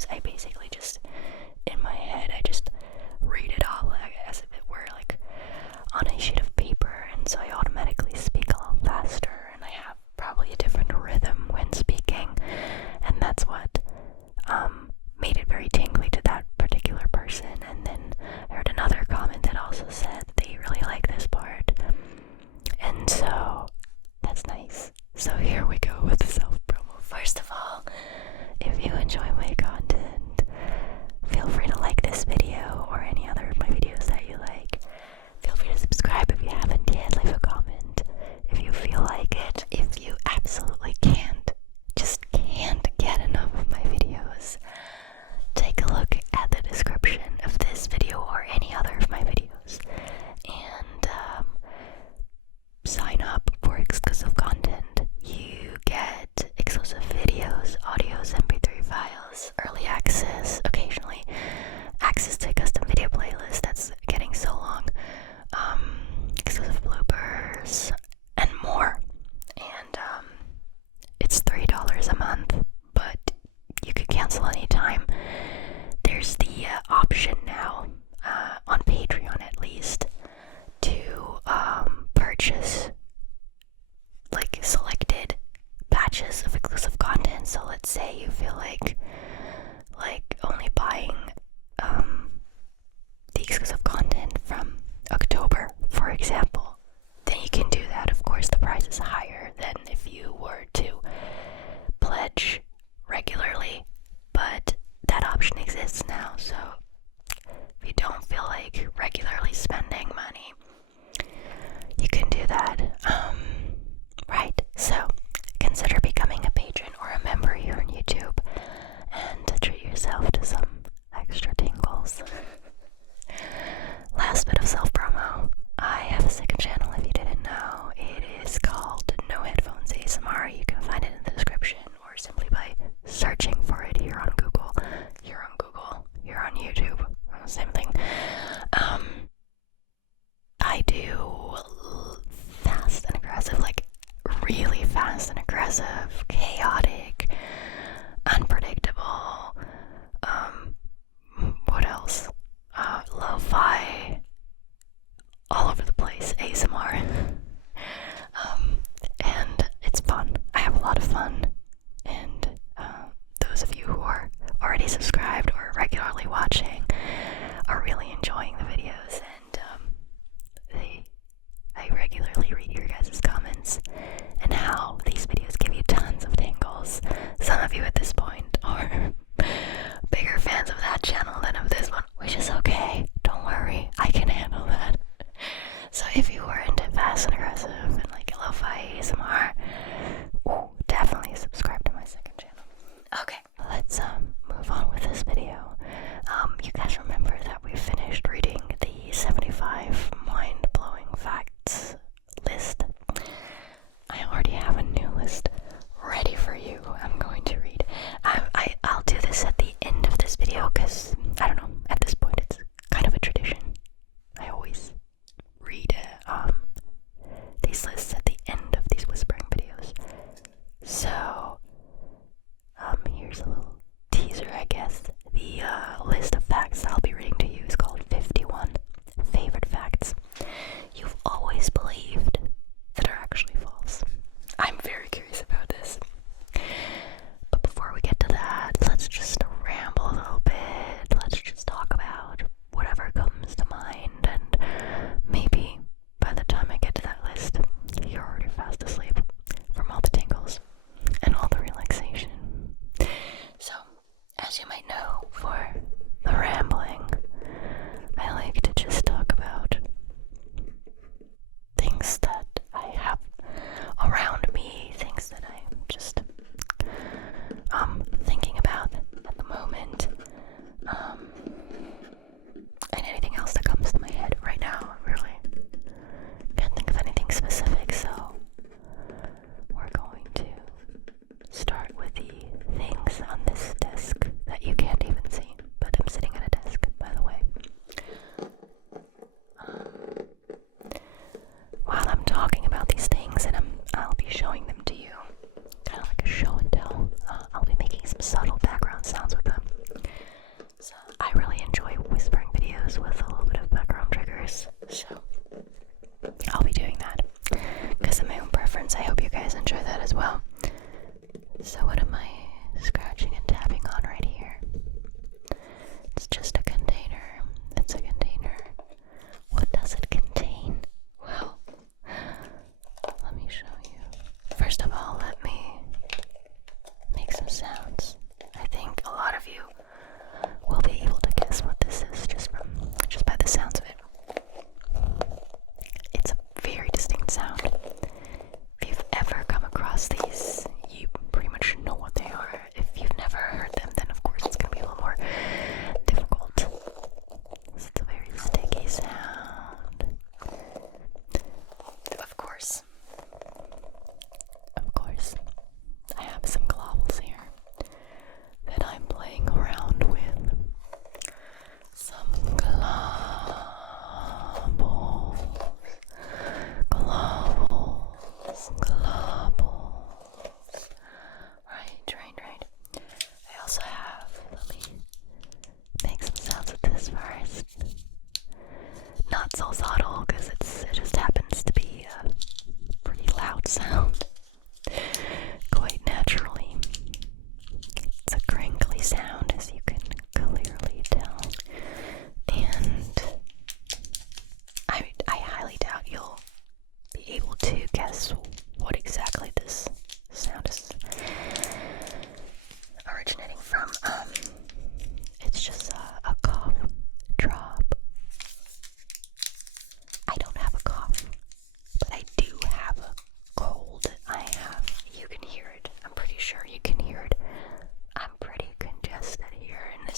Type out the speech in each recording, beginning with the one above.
times I basically just, in my head, I just read it all as if it were like on a sheet of paper, and so I automatically speak a little faster, and I have probably a different rhythm when speaking, and that's what made it very tingly to that particular person. And then I heard another comment that also said that they really like this part, and so that's nice. So here we go with the self-promo. First of all, if you enjoy my content, feel free to like this video or any other of my videos that you like. Feel free to subscribe if you haven't yet. Leave a comment if you feel like it. If you absolutely just can't get enough of my videos, take a look at the description of this video or any other of my videos, and sign up for exclusive content. You get exclusive videos, audios, MP3 files, early access, occasionally access to a custom video playlist that's getting so long, exclusive bloopers, and more. And it's $3 a month, but you could cancel anytime. There's the option now, on Patreon at least, to purchase like selected batches of exclusive content. So let's say you feel like only buying the exclusive content from October, for example, then you can do that. Of course, the price is higher than if you were to pledge regularly, but that option exists now. So if you don't feel like regularly spending money, you can do that. Right, so consider becoming a patron or a member here on YouTube and treat yourself to some extra tingles. Last bit of self-promo. I have a second channel if you didn't know. It is called No Headphones ASMR. You can find it in the description or simply by searching for it here on Google. You're on Google. You're on YouTube. Same thing. I do fast and aggressive, like really fast and aggressive, chaotic, unpredictable,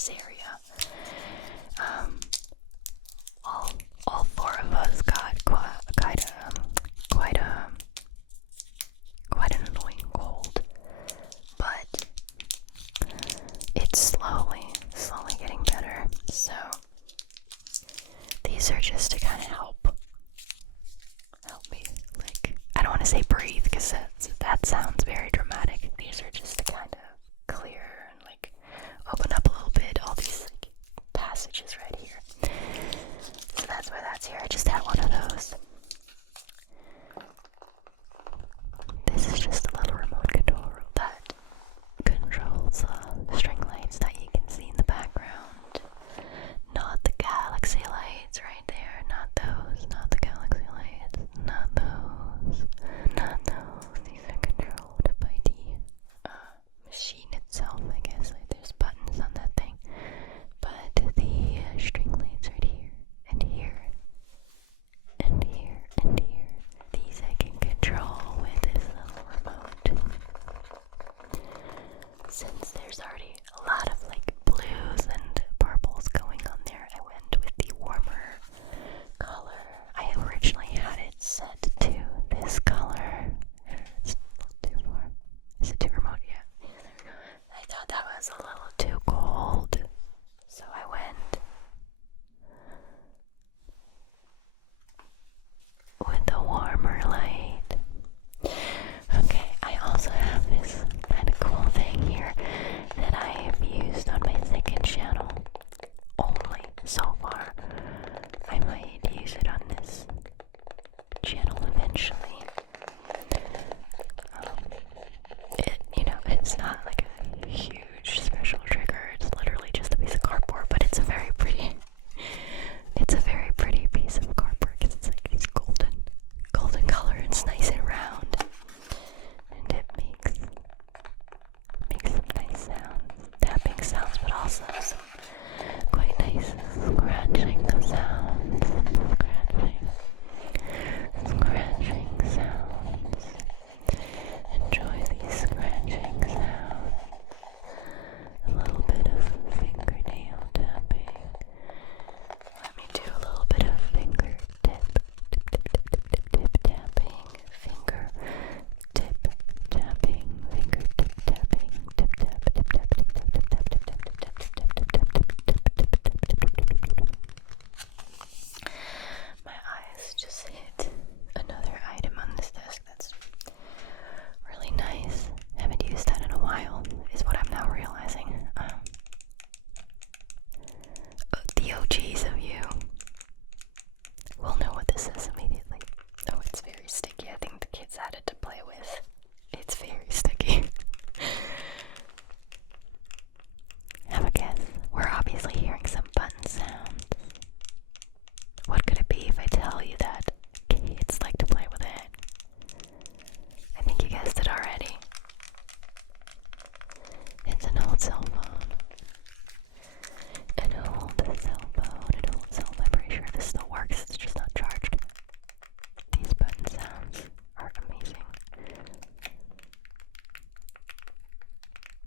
this area. All four of us got quite an annoying cold, but it's slowly getting better. So these are just to kind of help me, like, I don't want to say breathe because that sounds very dramatic. These are just to kind of clear and like open up a little bit all these like passages right here. So that's why that's here. I just had one of those. This is just a little remote control that controls string lights that you can see in the background. Not the galaxy lights right there. Not those. Not the galaxy lights. Not those. Not those. These are controlled by the machine itself, I guess. Like, there's buttons on that thing. But the string lights right here and here and here and here, these I can control with this little remote. Since there's already a lot of like blues and purples going on there, I went with the warmer color. I originally had it set to this color. It's a little too far. Is it too remote? Yeah. I thought that was a little too cold, so I went with the warmer light. Okay, I also have this kind of cool thing here that I have used on my second channel only so far. I might use it on this channel eventually. It's not like a huge special trigger. It's literally just a piece of cardboard, but it's a very pretty piece of cardboard because it's like this golden color. It's nice and round, and it makes some nice sounds, tapping sounds, but also some quite nice scratching sounds. Scratching sounds. Enjoy these scratching sounds. A little bit of fingernail tapping. Let me do a little bit of finger tip tapping. Finger tip tapping. Finger tip tapping. Tip tap tip tap tip tap tip tap tip tap tip tap tip tap tip tap tip. My eyes just hit another item on this desk that's really nice. Haven't used that in a while, is what I'm now realizing. The OGs of you will know what this is immediately. Oh, it's very sticky. I think the kids had it to play with. It's very sticky. Have a guess. We're obviously hearing some button sounds. What could it be if I tell you that kids like to play with it? I think you guessed it already. It's an old cell phone. An old cell phone. I'm pretty sure this still works. It's just not charged. These button sounds are amazing.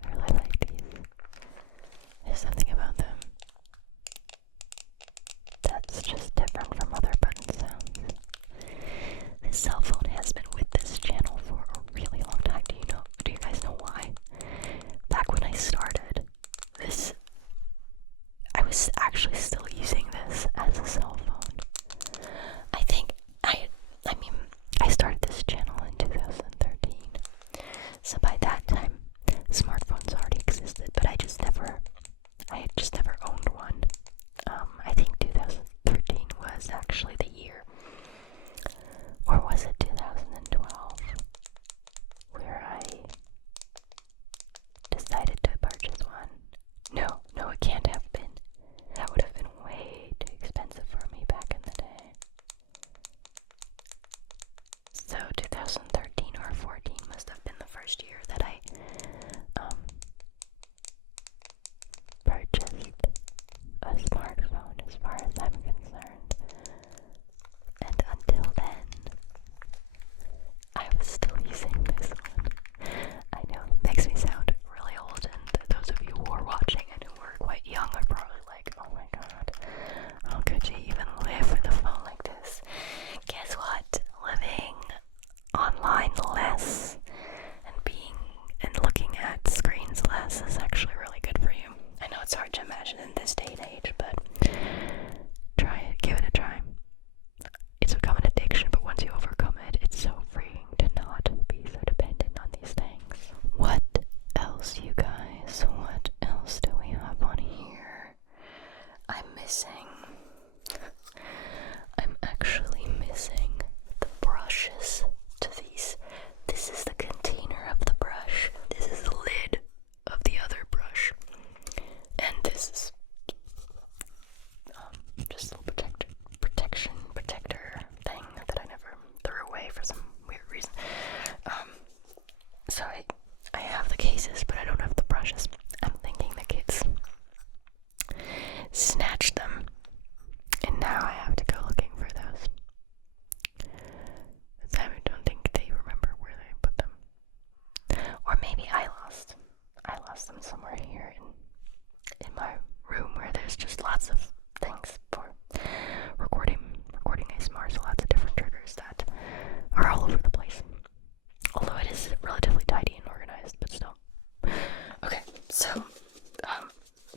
I really like these. There's something about them that's just different from other button sounds. This cell phone has been with this channel for a really long time. Do you guys know why? Back when I started this, I was actually still using this as a cell phone. I started this channel in 2013. So by that time, smartphones already existed, but I had just never owned one. I think 2013 was actually the year, or was it 2012, where I decided to purchase one. No, it can't have been. That would have been way too expensive. it's hard to imagine in this day and age, but try it, give it a try. It's become an addiction, but once you overcome it, it's so freeing to not be so dependent on these things. What else, you guys? What else do we have on here? I'm actually missing the brushes to these. This is the container of the brush. This is the lid of the other brush. And this is just a little protector thing that I never threw away for some weird reason. So I have the cases, but I don't have the brushes. I'm thinking the kids snatched them, and now I have to go looking for those. I don't think they remember where they put them. Or maybe I lost them somewhere here in my room where there's just lots of things for recording ASMR, so lots of different triggers that are all over the place. Although it is relatively tidy and organized, but still. Okay, so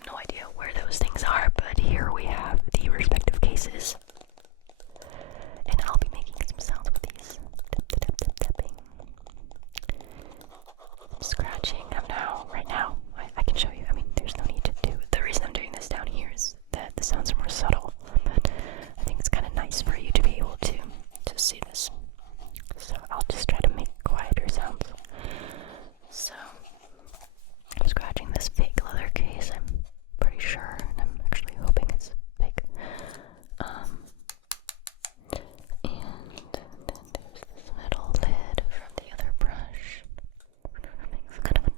no idea where those things are, but here we have the respective cases. And I'll be making some sounds with these. Tapping. Scratching. Right now, I can show you. I mean, there's no need to do it. The reason I'm doing this down here is that the sounds are more subtle, but I think it's kind of nice for you to be able to see this. So I'll just try to make quieter sounds. So I'm scratching this fake leather case. I'm pretty sure, and I'm actually hoping it's fake. And then there's this metal lid from the other brush. It's kind of a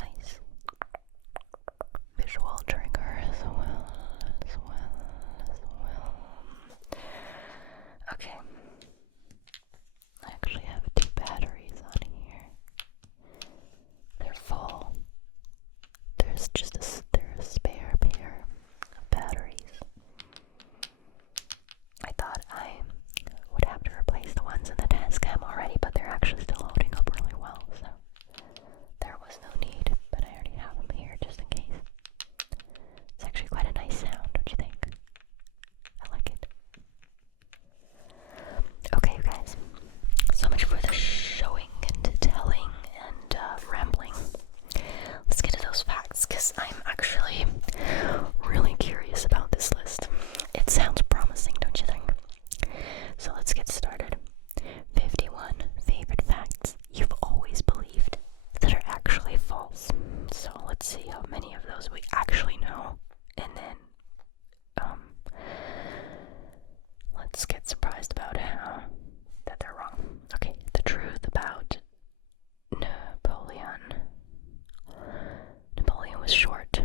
nice visual trigger as well. Okay. I actually have 2 batteries on here. They're full. There's a spare pair of batteries. I thought I would have to replace the ones in the Tascam already, but they're actually still holding up really well, so there was no need, but I already have them here just in case. It's actually quite a nice sound, don't you think? I like it. Okay, you guys, so much for the showing and telling and rambling. Let's get to those facts, because I'm actually really curious about this list. It sounds promising, don't you think? So let's get started. 51 favorite facts you've always believed that are actually false. So let's see how many of those we actually know, and then let's get surprised about how that they're wrong. Okay, the truth about Napoleon. Napoleon was short.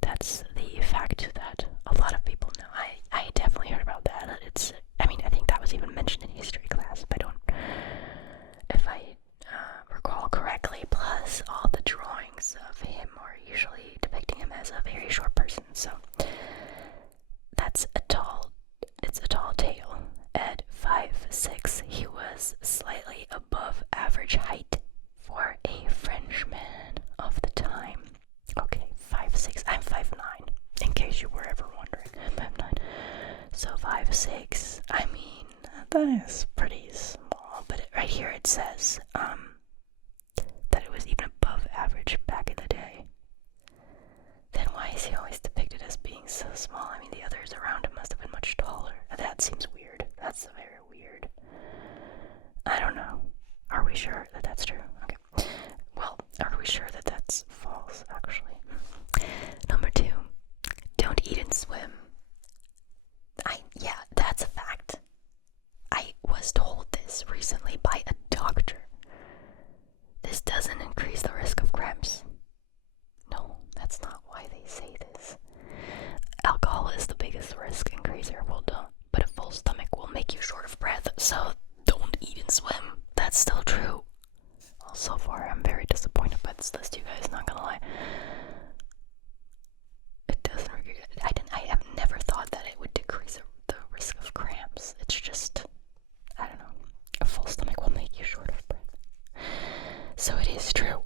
That's the fact that a lot of people know. I definitely heard about that. I think that was even mentioned in history class, if I recall correctly. Plus, all the drawings of him are usually depicting him as a very short person, so it's a tall tale. At 5'6", he was slightly above average height for a Frenchman of the time. Okay, 5'6". I'm 5'9", in case you were ever wondering. I'm 5'9". So 5'6", I mean, that is pretty small, but right here it says that it was even above average back in the day. Then why is he always depicted as being so small? I mean, the others around him must have been much taller. That seems weird. That's very weird. I don't know. Are we sure that that's true? Okay. Well, are we sure that that's false, actually? Number 2. Don't eat and swim. Yeah, that's a fact. I was told this recently by a doctor. This doesn't increase the risk of cramps. No, that's not why they say this. Alcohol is the biggest risk increaser, but a full stomach will make you short of breath, so don't eat and swim. That's still true. Well, so far I'm very disappointed by this list, you guys, not gonna lie. It doesn't, I have never thought that it would decrease the risk of cramps. It's just, I don't know, a full stomach will make you short of breath. So it is true.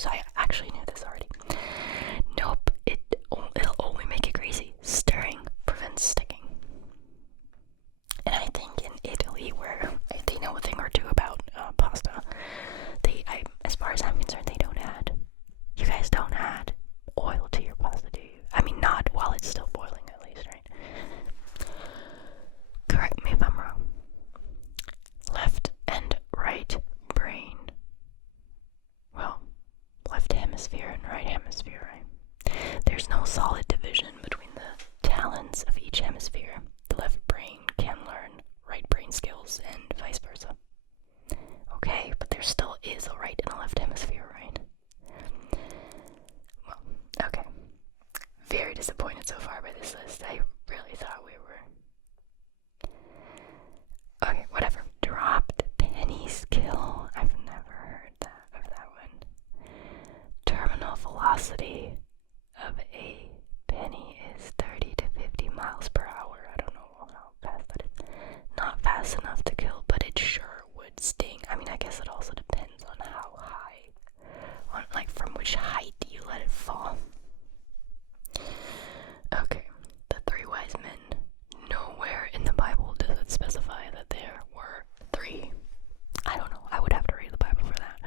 so I actually knew this already. Nope, it'll only make it greasy. Stirring prevents sticking. And I think in Italy, where they know a thing or two about pasta, as far as I'm concerned, they don't add. You guys don't add oil to your pasta, do you? I mean, not while it's still boiling, at least, right? Correct me if I'm wrong. Left and right brain. Well, left hemisphere and right hemisphere, right? There's no solid division between the talents of each hemisphere. The left brain can learn right brain skills and vice versa. Okay, but there still is a right and a left hemisphere, right? Well, okay. Very disappointed so far by this list. I really thought we were... Okay, whatever. Dropped pennies kill. I've never heard of that one. Terminal velocity of a penny is 30 to 50 miles per hour. I don't know how fast that is. Not fast enough to kill, but it sure would sting. I mean, I guess it also depends on how high, like from which height you let it fall. Okay, the three wise men. Nowhere in the Bible does it specify that there were three. I don't know. I would have to read the Bible for that.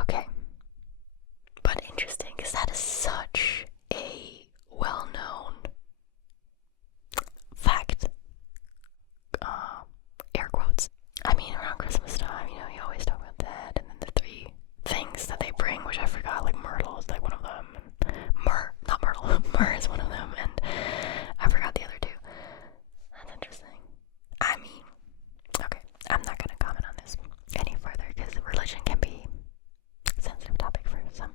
Okay. But interesting, because that is such a well-known fact. Air quotes. I mean, around Christmas time, you always talk about that, and then the three things that they bring, which I forgot, like myrtle is like one of them, and not myrtle, myrrh is one of them, and I forgot the other two. That's interesting. I mean, okay, I'm not gonna comment on this any further, because religion can be a sensitive topic for some.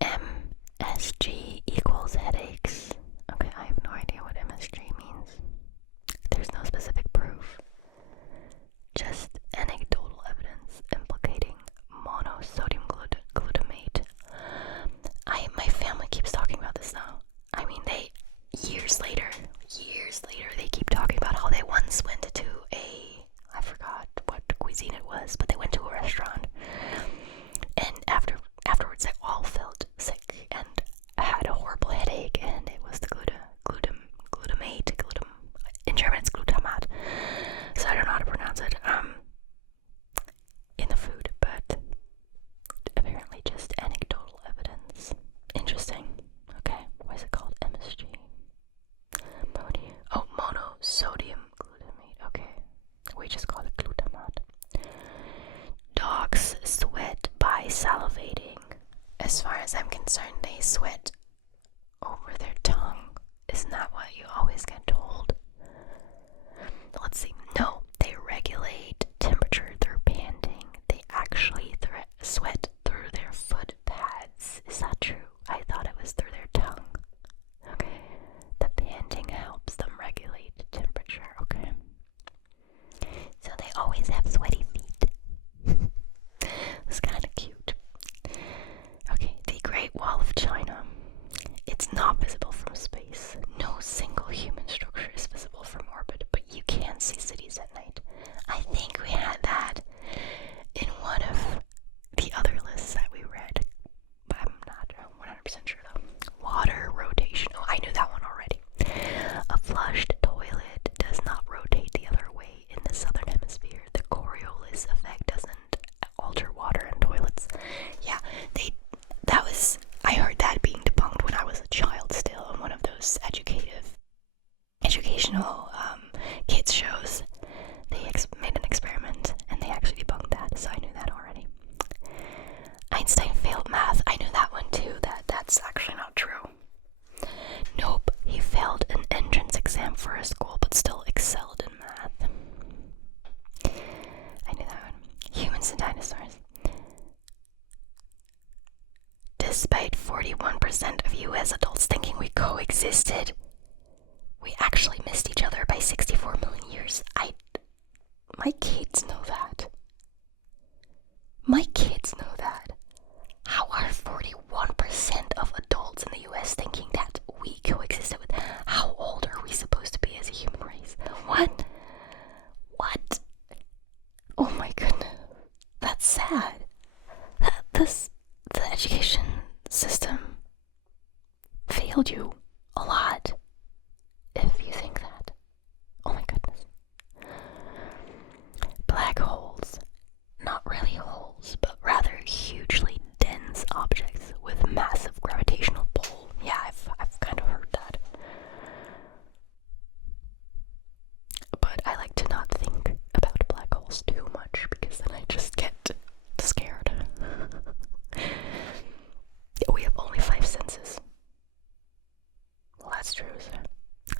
MSG equals headaches. Okay, I have no idea what MSG means. There's no specific proof. Just anecdotal evidence implicating monosodium glutamate. My family keeps talking about this now. I mean, years later, they keep talking about how they once went to I forgot what cuisine it was, but they went to a restaurant, and afterwards they all felt sick and had a horrible headache, and it was the glutamate, in German it's glutamat, so I don't know how to pronounce it, in the food, but apparently just anecdotal evidence. Interesting. Okay, why is it called MSG? Monosodium glutamate. Okay, we just call it glutamat. Dogs sweat by salivating. As far as I'm concerned, they sweat over their tongue. Isn't that what you always get told? Let's see. No, they regulate temperature through panting. They actually sweat through their foot pads. Is that true? I thought it was through their tongue. Okay. The panting helps them regulate temperature. Okay. So they always have sweaty feet. It's kind of cute. Okay, the Great Wall of China. It's not visible from space. No single human structure is visible from orbit, but you can see cities at night. I think we had that in one of the other lists that we read, but I'm not 100% sure though. Water rotation. Oh, I knew that one already. A flushed toilet does not rotate the other way in the southern hemisphere. The Coriolis effect doesn't alter water in toilets. Yeah, I heard that being debunked when I was a child still in one of those educational kids shows. They made an experiment and they actually debunked that, so I knew that already. Einstein failed math. I knew that one too. That's actually not true. Nope, he failed an entrance exam for a school but still excelled in math. I knew that one. Humans and dinosaurs. Despite 41% of US adults thinking we coexisted, we actually missed each other by 64 million years. My kids know that. My kids know that. How are 41% of adults in the US thinking that we coexisted with? How old are we supposed to be as a human race? What? Oh my goodness. That's sad. the education system failed you a lot, if you think that. Oh my goodness. Black holes, not really holes, but rather hugely dense objects with massive gravitational pull. Yeah, I've kind of heard that. But I like to not think about black holes too much because then I just get scared. We have only 5 senses. Well, that's true.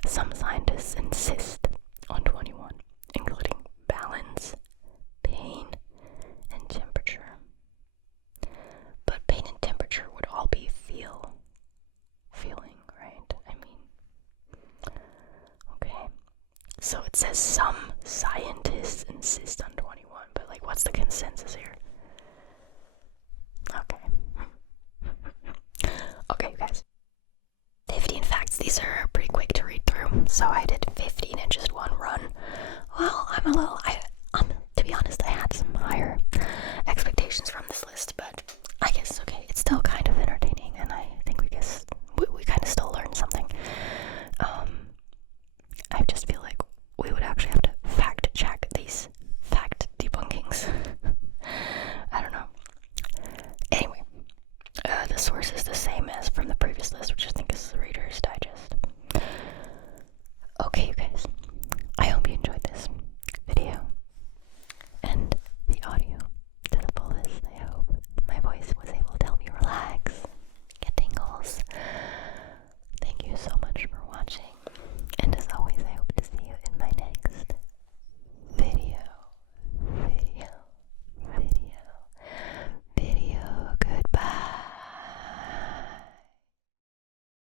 Some scientists insist on 21, including balance, pain, and temperature. But pain and temperature would all be feeling, right? I mean, okay. So it says some scientists insist on 21, but like, what's the consensus here? Okay. Okay, guys. 15 facts. These are pretty quick to read through, so I did 15 in just one run. Well, I'm a little